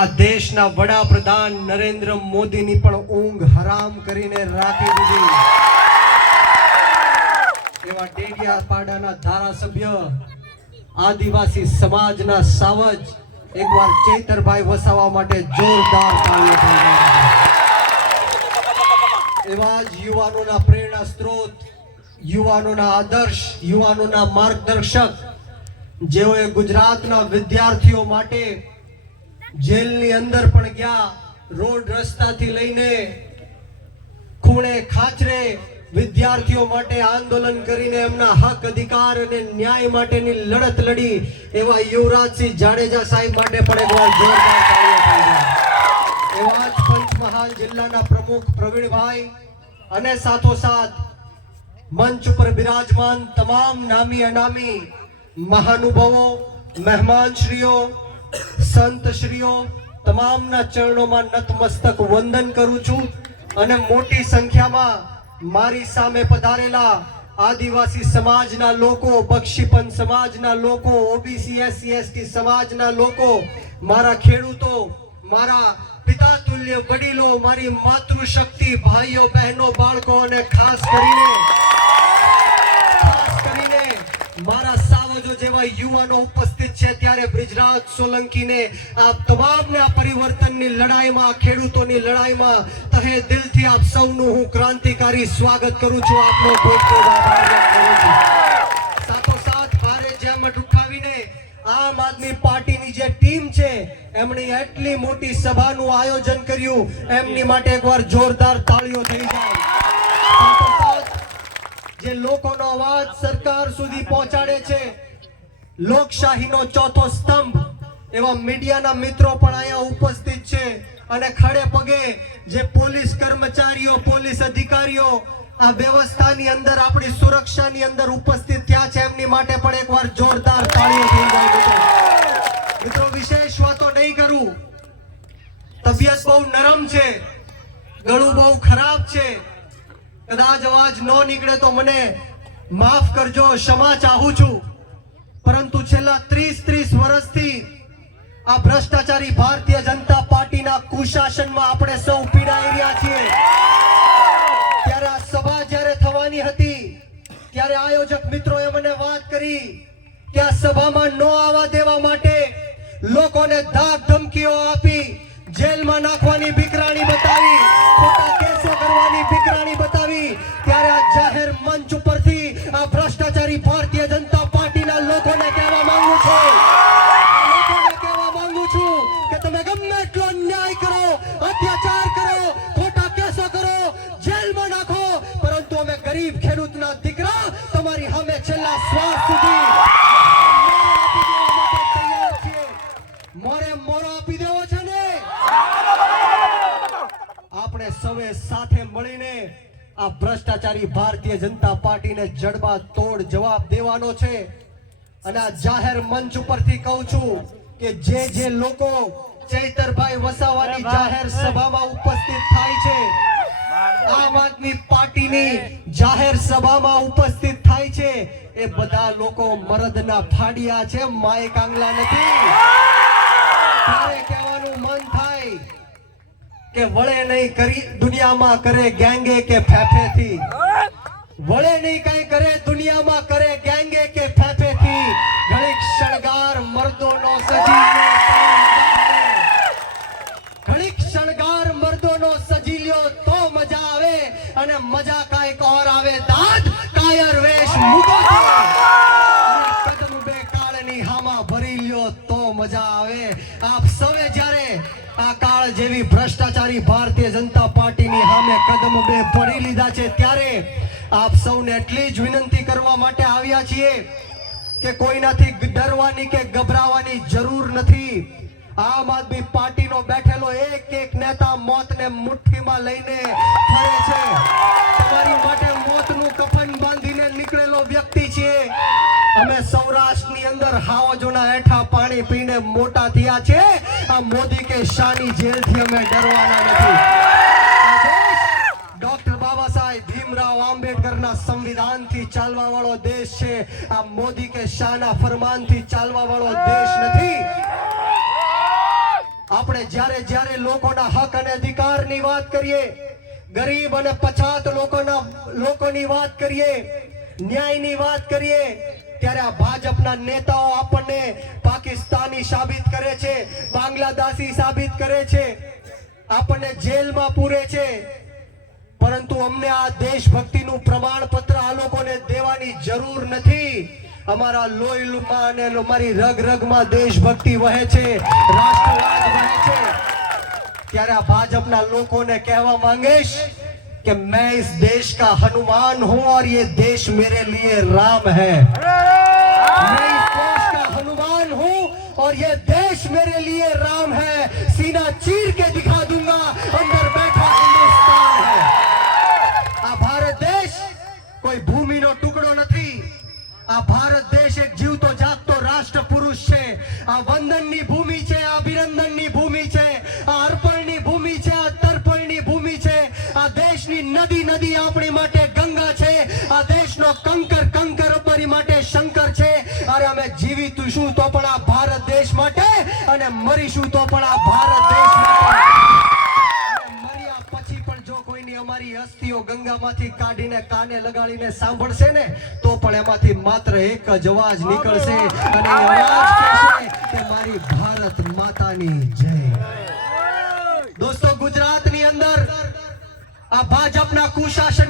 આ દેશના વડાપ્રધાન નરેન્દ્ર મોદીની પણ ઊંઘ હરામ કરીને રાખી દીધી એવા ડેડિયાપાડાના ધારાસભ્ય આદિવાસી સમાજના સાવજ એકવાર ચૈતરભાઈ વસાવા માટે જોરદાર તાળીઓ પાડો। એવા જ યુવાનોના પ્રેરણા સ્ત્રોત, યુવાનોના આદર્શ, યુવાનોના માર્ગદર્શક જેઓએ ગુજરાતના વિદ્યાર્થીઓ માટે જેલની અંદર પણ ગયા, રોડ રસ્તાથી લઈને ખૂણે ખાચરે વિદ્યાર્થીઓ માટે આંદોલન કરીને એમના હક અધિકાર અને ન્યાય માટેની લડત લડી એવા યુવરાજસિંહ જાડેજા સાહેબ માટે પણ એકવાર જોરદાર તાળીઓ પાડો। એવા જ પંચમહાલ જિલ્લાના પ્રમુખ પ્રવીણભાઈ અને સાથોસાથ મંચ ઉપર બિરાજમાન તમામ નામી અનામી મહાનુભાવો, મહેમાનશ્રીઓ, સંતશ્રીઓ તમામના ચરણોમાં નતમસ્તક વંદન કરું છું અને મોટી સંખ્યામાં મારી સામે પધારેલા આદિવાસી સમાજના લોકો, બક્ષીપંથ સમાજના લોકો, ઓબીસી એસસી એસટી સમાજના લોકો, મારા ખેડૂતો, મારા પિતા તુલ્ય વડીલો, મારી માતૃશક્તિ ભાઈઓ બહેનો બાળકો અને ખાસ કરીને મારા સાવજો જેવા યુવાનો ઉપસ્થિત છે ત્યારે બ્રિજરાજ સોલંકીને આપ તમામને આ પરિવર્તનની લડાઈમાં, ખેડૂતોની લડાઈમાં તહે દિલથી આપ સૌનું હું ક્રાંતિકારી સ્વાગત કરું છું, આપનો ખૂબ ખૂબ આભાર વ્યક્ત કરું છું। સાથોસાથ ભારે જહેમત ઉઠાવીને આમ આદમી પાર્ટીની જે ટીમ છે એમણે એટલી મોટી સભાનું આયોજન કર્યું, એમની માટે એકવાર જોરદાર તાળીઓ થઈ જાય। સાથોસાથ જે લોકોનો અવાજ સરકાર સુધી પહોંચાડે છે, લોકશાહીનો ચોથો સ્તંભ એવા મીડિયાના મિત્રો પણ અહીંયા ઉપસ્થિત છે અને ખડે પગે જે પોલીસ કર્મચારીઓ, પોલીસ અધિકારીઓ આ વ્યવસ્થાની અંદર, આપણી સુરક્ષાની અંદર ઉપસ્થિત થયા છે, એમની માટે પણ એકવાર જોરદાર તાળીઓ થઈ જાય। મિત્રો વિશેષ વાતો નહીં કરું, તબિયત બહુ નરમ છે, ગળું બહુ ખરાબ છે, કદાચ અવાજ ન નીકળે તો મને માફ કરજો, ક્ષમા ચાહું છું। પરંતુ છેલ્લા 30 વર્ષથી આ ભ્રષ્ટાચારી ભારતીય જનતા પાર્ટીના કુશાસનમાં આપણે સૌ પીડાઈ રહ્યા છીએ। ત્યારે આ સભા જ્યારે થવાની હતી ત્યારે આયોજક મિત્રોએ મને વાત કરી કે આ સભામાં ન આવવા દેવા માટે લોકોને ધાક ધમકીઓ આપી, જેલમાં નાખવાની બીકરાણી બતાવી, ખોટા કેસો કરવાની બીકરાણી બતાવી, ત્યારે આ જાહેર મંચ ઉપરથી આ ભ્રષ્ટાચારી ભારતીય જનતા પાર્ટીના લોકોને કહેવા માંગુ છું કે તમે ગમે એટલો અન્યાય કરો, અત્યાચાર કરો, ખોટા કેસો કરો, જેલમાં નાખો, પરંતુ અમે ગરીબ ખેડૂતના દીકરા તમારી સામે છેલ્લા શ્વાસ સુધી મોરે મોરો આપી દેવો છે ને। આપણે સૌએ સાથે મળીને આ ભ્રષ્ટાચારી ભારતીય જનતા પાર્ટીને જડબા તોડ જવાબ દેવાનો છે અને આ જાહેર મંચ ઉપરથી કહું છું કે જે લોકો ચૈતરભાઈ વસાવાની જાહેર સભામાં ઉપસ્થિત થાય છે, આમ આદમી પાર્ટીની જાહેર સભામાં ઉપસ્થિત થાય છે, એ બધા લોકો મરદના ફાડિયા છે, માય કાંગલા નથી। ત્યારે કહેવાનું મન થાય કે વળે નહીં કરી દુનિયામાં કરે ગેંગે કે ફેફેથી, વળે નહીં કઈ કરે દુનિયામાં કરે ગેંગે કે ફેફેથી, ઘડીક શણગાર મર્દોનો ઘડીક શણગાર મર્દોનો સજી લ્યો તો મજા આવે અને મજા કાંઈક ઓર આવે, દાદ કાયર વેશ મૂકો કદમ બે કાળની હામાં ભરી લ્યો તો મજા આવે। આપ સૌએ જ્યારે આ કાળ જેવી ભ્રષ્ટાચારી ભારતીય જનતા પાર્ટીની સામે કદમ બે ભરી લીધા છે ત્યારે આપ સૌને એટલી જ વિનંતી કરવા માટે આવ્યા છીએ કે કોઈનાથી ડરવાની કે ગભરાવાની જરૂર નથી। આમ આદમી પાર્ટીનો બેઠેલો એક નેતા મોતને મુઠ્ઠીમાં લઈને ફરે છે, તમારી માટે મોતનું કફન બાંધીને નીકળેલો વ્યક્તિ છે। અમે સૌરાષ્ટ્રની અંદર હાવજોના હેઠા પાણી પીને મોટા થયા છે, આ મોદી કે શાની જેલથી અમે ડરવાના નથી। ડોક્ટર બાબા સાહેબ ભીમરાવ આંબેડકરના સંવિધાનથી ચાલવા વાળો દેશ છે, આ મોદી કે શાહના ફરમાનથી ચાલવા વાળો દેશ નથી। આપણે જ્યારે જ્યારે લોકોના હક અને અધિકારની વાત કરીએ, ગરીબ અને પછાત લોકોની વાત કરીએ, ન્યાયની વાત કરીએ, ત્યારે આ ભાજપના નેતાઓ આપણને પાકિસ્તાની સાબિત કરે છે, બાંગ્લાદેશી સાબિત કરે છે, આપણને જેલમાં પૂરે છે. પરંતુ અમને આ દેશભક્તિનું પ્રમાણપત્ર આ લોકોને દેવાની જરૂર નથી. અમારા લોહીમાં અને અમારી રગ રગમાં દેશભક્તિ વહે છે, રાષ્ટ્રવાદ વહે છે. ત્યારે આ ભાજપના લોકોને કહેવા માંગીશ कि मैं इस देश का हनुमान हूं और ये देश मेरे लिए राम है. मैं इस देश का हनुमान हूं और ये देश मेरे लिए राम है. सीना चीर के दिखा दूंगा, अंदर बैठा हिंदुस्तान है. આ ભારત દેશ કોઈ ભૂમિનો ટુકડો નથી. આ ભારત દેશ એક જીવતો જાગતો રાષ્ટ્ર પુરુષ છે. આ વંદનની ભૂમિ છે, આ અભિનંદનની ભૂમિ છે, આ અર્પણની ભૂમિ છે, આ તર્પણની ભૂમિ છે. આ દેશની નદી નદી આપણી માટે ગંગા છે. આ દેશનો કંકર કંકર અમારી માટે શંકર છે. અરે અમે જીવીશું તો પણ આ ભારત દેશ માટે અને મરીશું તો પણ આ ભારત દેશ માટે. મર્યા પછી પણ જો કોઈની અમારી અસ્થિઓ ગંગામાંથી કાઢીને કાને લગાડીને સાંભળશે ને તો પણ એમાંથી માત્ર એક જ અવાજ નીકળશે અને અવાજ કહેશે કે મારી ભારત માતાની જય. દોસ્તો, ગુજરાતની અંદર આ ભાજપના કુશાસન